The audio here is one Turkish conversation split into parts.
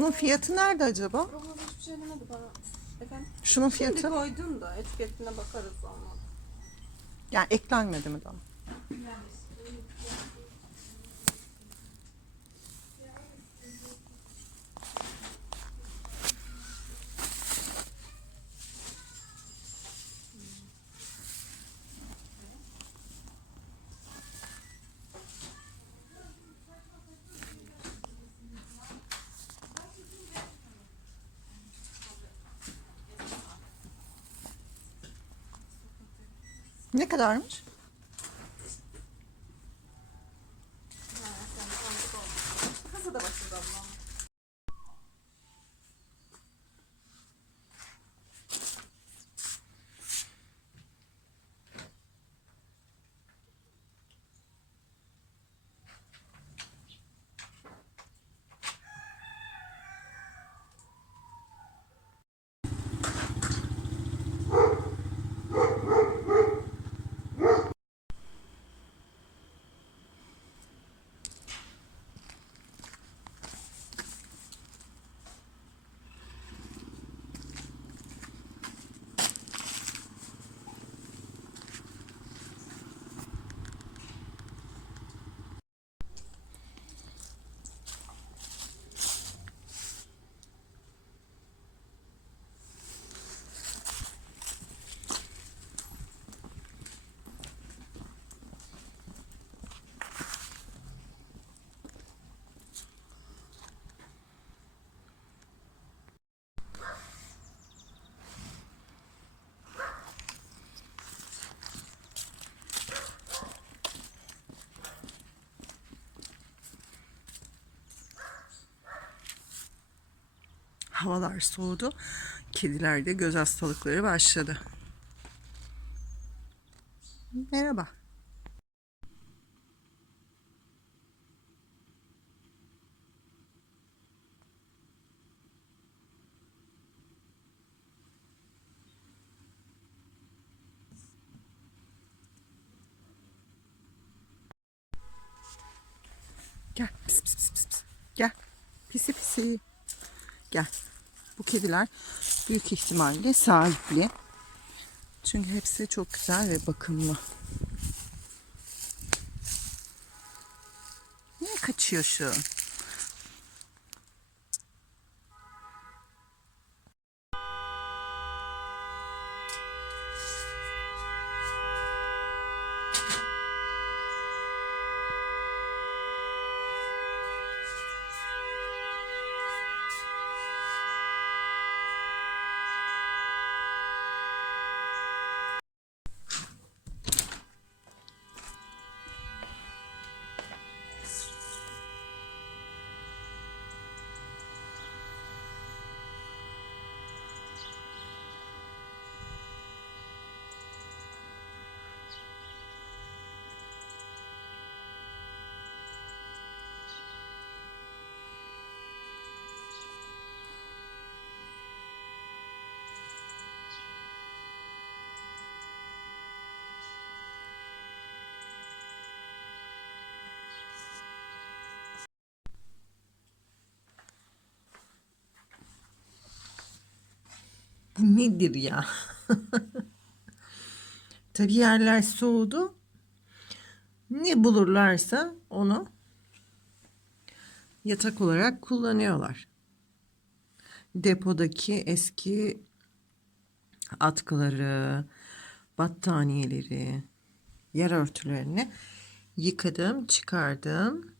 Şunun fiyatı nerede acaba? Hiçbir şey demedi bana. Efendim? Şunun Şimdi fiyatı? koydum da etiketine bakarız olmadı. Yani eklenmedi mi daha? Ne kadarmış? Havalar soğudu. Kedilerde göz hastalıkları başladı. Merhaba. Gel. Pis pis pis pis. Gel. Pisi pisi. Gel. Bu kediler büyük ihtimalle sahipli. Çünkü hepsi çok güzel ve bakımlı. Niye kaçıyorsun? Bu nedir ya? Tabii yerler soğudu. Ne bulurlarsa onu yatak olarak kullanıyorlar. Depodaki eski atkıları, battaniyeleri, yer örtülerini yıkadım, çıkardım.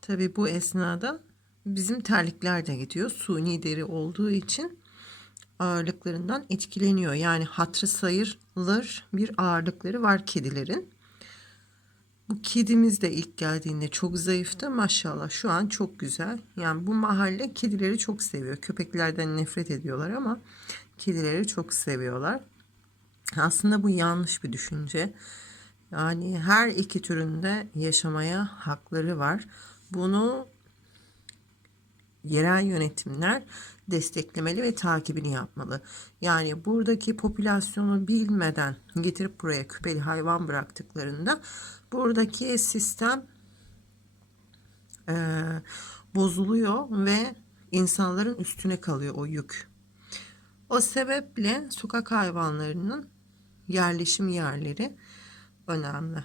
Tabii bu esnada bizim terlikler de gidiyor. Suni deri olduğu için ağırlıklarından etkileniyor. Yani hatırı sayılır bir ağırlıkları var kedilerin. Bu kedimiz de ilk geldiğinde çok zayıftı. Maşallah şu an çok güzel. Yani bu mahalle kedileri çok seviyor. Köpeklerden nefret ediyorlar ama kedileri çok seviyorlar. Aslında bu yanlış bir düşünce. Yani her iki türünde yaşamaya hakları var. Bunu yerel yönetimler desteklemeli ve takibini yapmalı. Yani buradaki popülasyonu bilmeden getirip buraya küpeli hayvan bıraktıklarında buradaki sistem e, bozuluyor ve insanların üstüne kalıyor o yük. O sebeple sokak hayvanlarının yerleşim yerleri önemli.